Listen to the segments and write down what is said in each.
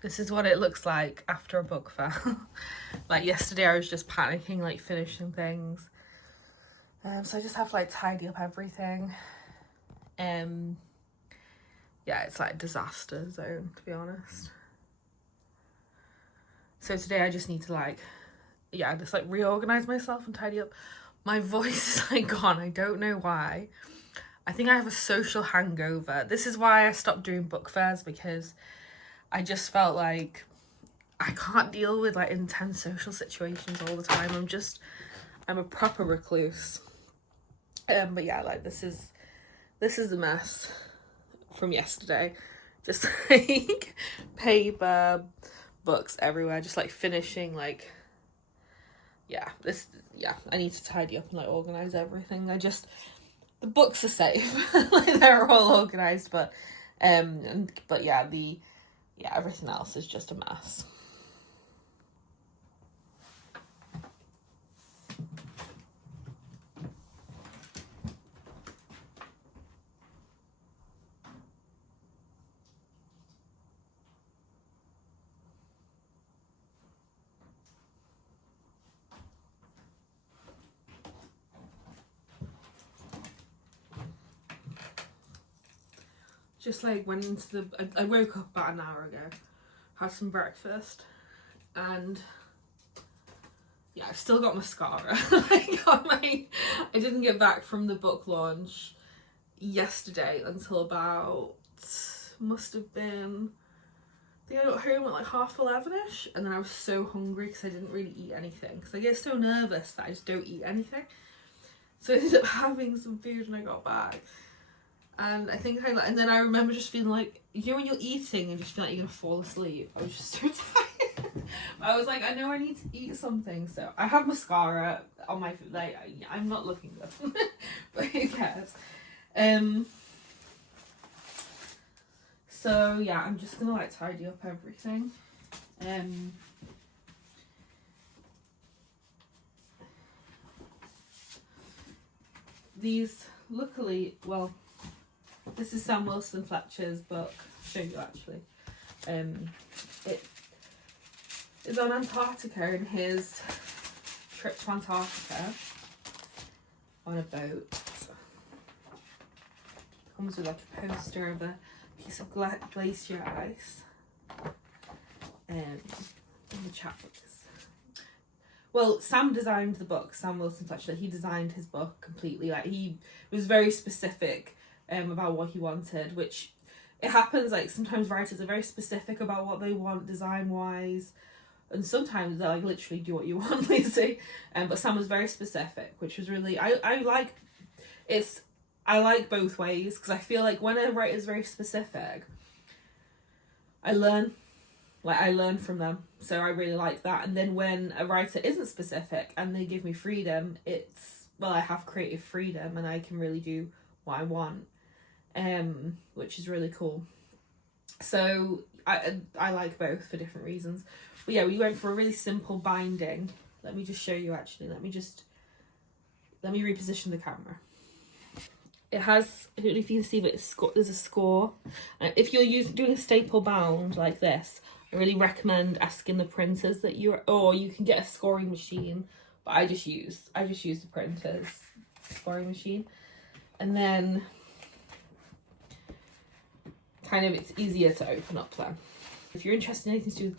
This is what it looks like after a book fair. Like yesterday I was just panicking, like finishing things. So I just have to like tidy up everything. Yeah, it's like disaster zone, to be honest. So today I just need to like, yeah, just like reorganize myself and tidy up. My voice is like gone, I don't know why. I think I have a social hangover. This is why I stopped doing book fairs, because I just felt like I can't deal with like intense social situations all the time. I'm a proper recluse. But yeah, like this is the mess from yesterday. Just like paper, books everywhere, just like finishing, like, yeah, I need to tidy up and like organize everything. The books are safe. Like they're all organized, but yeah, everything else is just a mess. Just like went into I woke up about an hour ago, had some breakfast, and yeah, I've still got mascara. I didn't get back from the book launch yesterday until about, must have been, I think I got home at like 11:30ish, and then I was so hungry because I didn't really eat anything, because I get so nervous that I just don't eat anything. So I ended up having some food when I got back. And I think and then I remember just feeling like, you know when you're eating and just feel like you're gonna fall asleep. I was just so tired. I was like, I know I need to eat something, so I have mascara on my, like, I'm not looking good. But who cares? So yeah, I'm just gonna like tidy up everything. These, luckily, well, this is Sam Wilson Fletcher's book. I'll show you actually. It is on Antarctica and his trip to Antarctica on a boat. Comes with like a poster of a piece of glacier ice. In the chapters. Well, Sam designed the book. Sam Wilson Fletcher. He designed his book completely. Like, he was very specific about what he wanted, which it happens, like sometimes writers are very specific about what they want design wise, and sometimes they like literally do what you want, Lucy. But Sam was very specific, which was really, I like both ways, because I feel like when a writer is very specific, I learn from them, so I really like that. And then when a writer isn't specific and they give me freedom, I have creative freedom and I can really do what I want, which is really cool. So I like both for different reasons. But yeah, we went for a really simple binding. Let me just show you actually. Let me reposition the camera. It has, I don't know if you can see, but there's a score. If you're doing a staple bound like this, I really recommend asking the printers or you can get a scoring machine, but I just use the printer's scoring machine. And then kind of it's easier to open up then. If you're interested in anything to do with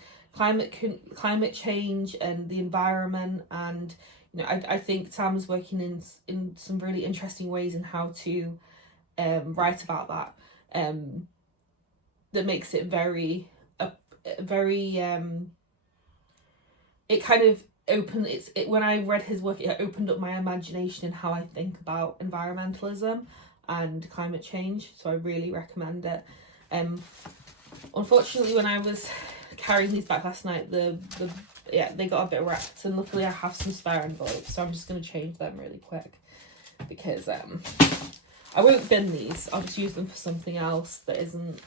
climate change and the environment, and you know, I think Sam's working in some really interesting ways in how to write about that. That makes it very it kind of when I read his work, it opened up my imagination in how I think about environmentalism and climate change, so I really recommend it. Unfortunately, when I was carrying these back last night, they got a bit wrecked, and luckily I have some spare envelopes, so I'm just going to change them really quick, because I won't bin these, I'll just use them for something else that isn't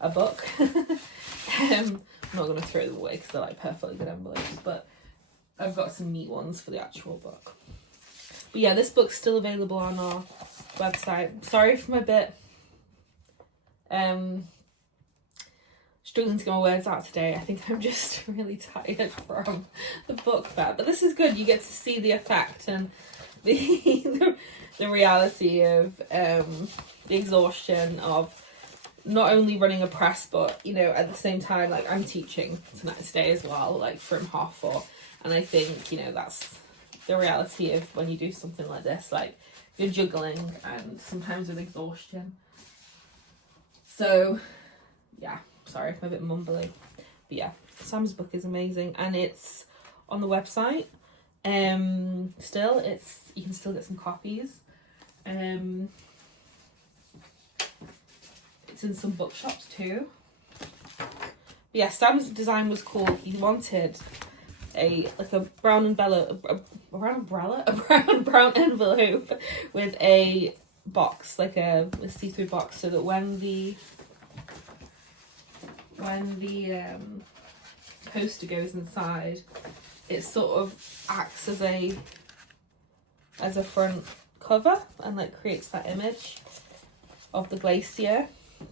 a book. I'm not going to throw them away because they're like perfectly good envelopes, but I've got some neat ones for the actual book. But yeah, this book's still available on our website. Sorry for my bit struggling to get my words out today. I think I'm just really tired from the book fair. But this is good. You get to see the effect and the reality of the exhaustion of not only running a press, but, you know, at the same time, like, I'm teaching today as well, like, from 4:30. And I think, you know, that's the reality of when you do something like this. Like, you're juggling and sometimes with exhaustion. So, yeah, sorry if I'm a bit mumbly. But yeah, Sam's book is amazing. And it's on the website. Still, you can still get some copies. It's in some bookshops too. But yeah, Sam's design was cool. He wanted a brown umbrella, a brown envelope with a box, like a see-through box, so that when the poster goes inside, it sort of acts as a front cover and like creates that image of the glacier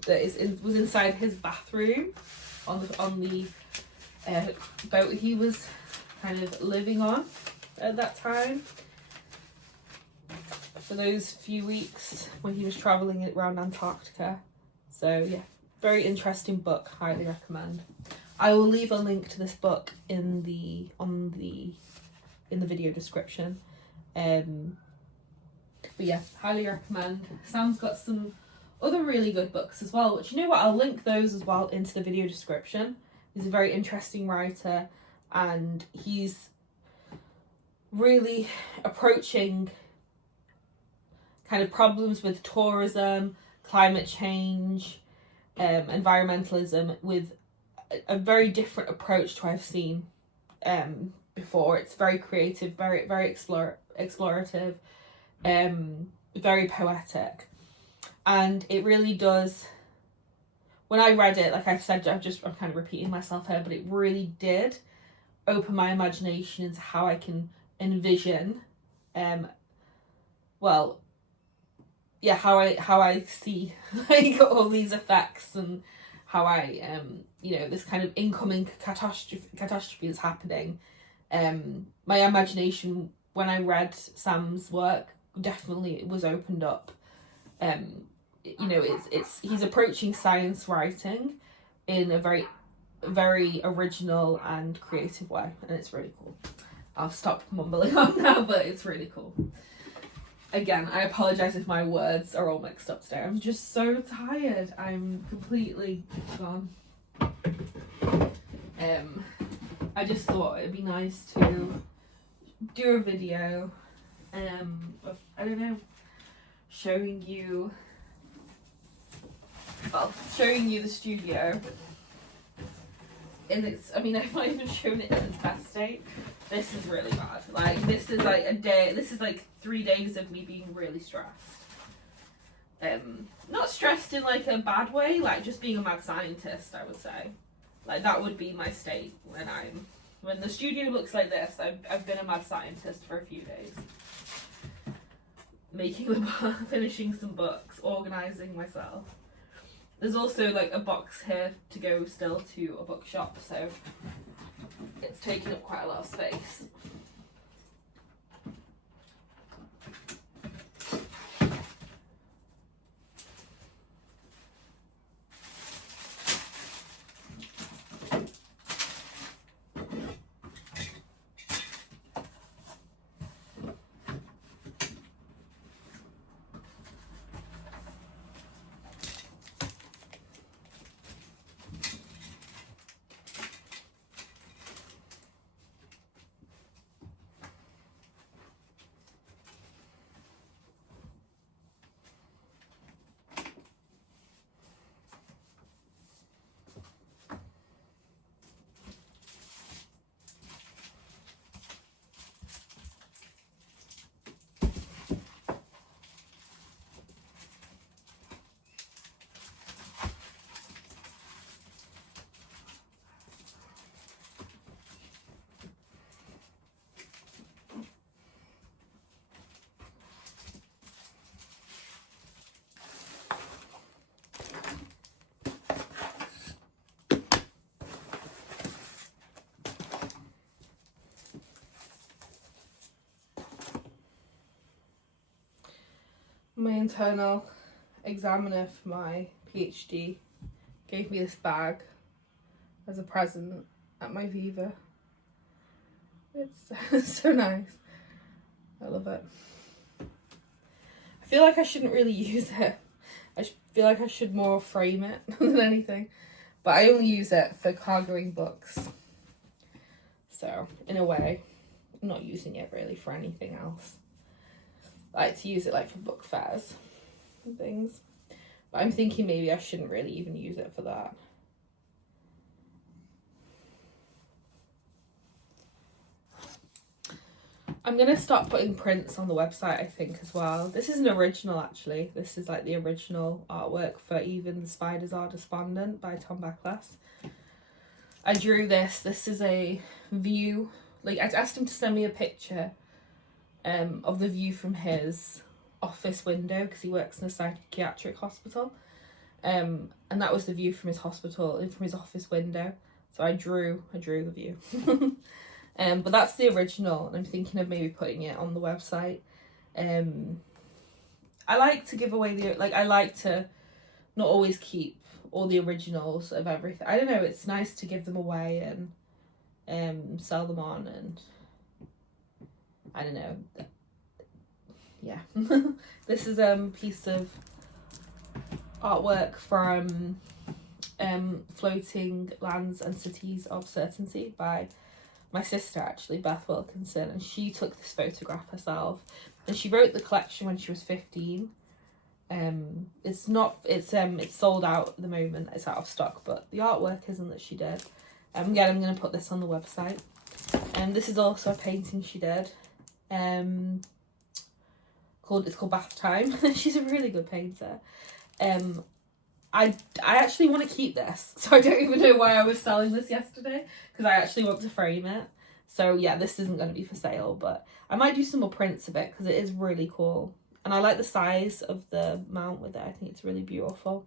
that was inside his bathroom on the boat he was kind of living on at that time for those few weeks when he was traveling around Antarctica. So yeah, very interesting book, highly recommend. I will leave a link to this book in the video description. But yeah, highly recommend. Sam's got some other really good books as well, which, you know what, I'll link those as well into the video description. He's a very interesting writer, and he's really approaching kind of problems with tourism, climate change, environmentalism with a very different approach to what I've seen before. It's very creative, very explorative, very poetic, and it really does. When I read it, like I've said, I'm kind of repeating myself here, but it really did open my imagination into how I can envision, how I see like all these effects, and how I this kind of incoming catastrophe is happening. My imagination when I read Sam's work definitely was opened up. He's approaching science writing in a very, very original and creative way, and it's really cool. I'll stop mumbling on now, but it's really cool. Again, I apologise if my words are all mixed up today. I'm just so tired. I'm completely gone. I just thought it'd be nice to do a video of, I don't know, showing you the studio. And it's, I've not even shown it in its best state. This is really bad. Like, this is like 3 days of me being really stressed. Not stressed in like a bad way, like just being a mad scientist, I would say. Like, that would be my state when the studio looks like this. I've been a mad scientist for a few days. Finishing some books, organising myself. There's also like a box here to go still to a bookshop, so it's taking up quite a lot of space. my internal examiner for my PhD gave me this bag as a present at my Viva. It's so nice. I love it. I feel like I shouldn't really use it. I feel like I should more frame it than anything. But I only use it for cargoing books. So, in a way, I'm not using it really for anything else. I like to use it like for book fairs and things. But I'm thinking maybe I shouldn't really even use it for that. I'm going to start putting prints on the website, I think, as well. This is an original, actually. This is like the original artwork for Even the Spiders Are Despondent by Tom Beckless. I drew this. This is a view. Like, I asked him to send me a picture of the view from his office window, because he works in a psychiatric hospital. And that was the view from his hospital, from his office window. So I drew the view. But that's the original, and I'm thinking of maybe putting it on the website. I like to give away I like to not always keep all the originals of everything. I don't know, it's nice to give them away and sell them on, and I don't know. Yeah. This is a piece of artwork from Floating Lands and Cities of Certainty by my sister, actually, Beth Wilkinson, and she took this photograph herself, and she wrote the collection when she was 15. It's sold out at the moment, it's out of stock, but the artwork isn't that she did. Again, I'm going to put this on the website. This is also a painting she did. It's called Bath Time. She's a really good painter. I actually want to keep this, so I don't even know why I was selling this yesterday, because I actually want to frame it. So yeah, this isn't going to be for sale, but I might do some more prints of it, because it is really cool. And I like the size of the mount with it. I think it's really beautiful.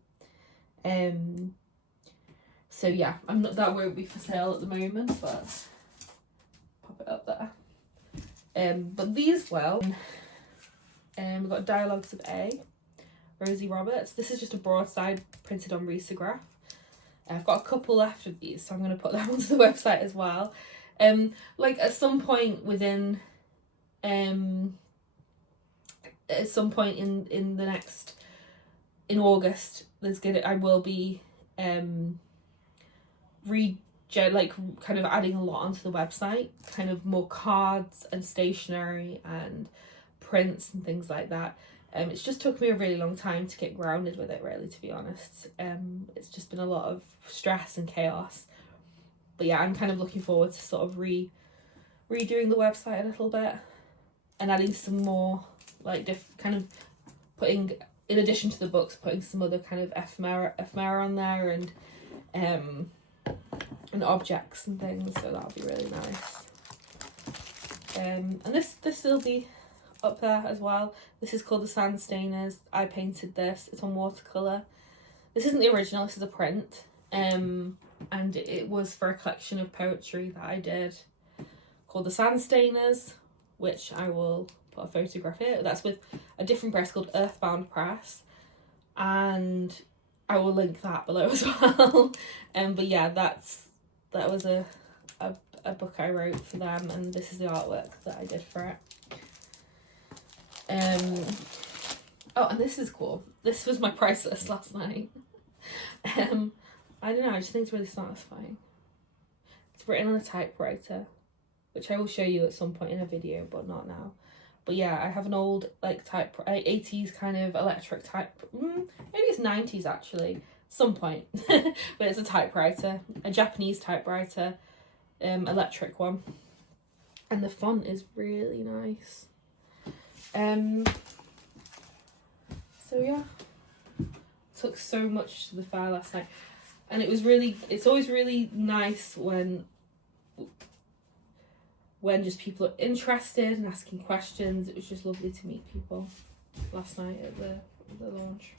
So yeah, that won't be for sale at the moment, but pop it up there. But these will. We've got Dialogues of A, Rosie Roberts. This is just a broadside printed on risograph. I've got a couple left of these, so I'm going to put them onto the website as well. Like at some point within, at some point in August, I will be kind of adding a lot onto the website, kind of more cards and stationery and prints and things like that. It's just took me a really long time to get grounded with it, really, to be honest. It's just been a lot of stress and chaos. But yeah, I'm kind of looking forward to sort of redoing the website a little bit and adding some more, like, kind of putting, in addition to the books, putting some other kind of ephemera on there and objects and things, so that'll be really nice. And this will be up there as well. This is called The Sandstainers. I painted this. It's on watercolour. This isn't the original, this is a print. And it was for a collection of poetry that I did called The Sandstainers, which I will put a photograph here. That's with a different press called Earthbound Press, and I will link that below as well. But yeah, that was a book I wrote for them, and this is the artwork that I did for it. Oh, and this is cool. This was my price list last night. I don't know, I just think it's really satisfying. It's written on a typewriter, which I will show you at some point in a video, but not now. But yeah, I have an old, like, 80s kind of electric maybe it's 90s actually, some point. But it's a typewriter, a Japanese typewriter, electric one. And the font is really nice. So yeah, took so much to the fair last night, and it's always really nice when just people are interested and asking questions. It was just lovely to meet people last night at the launch.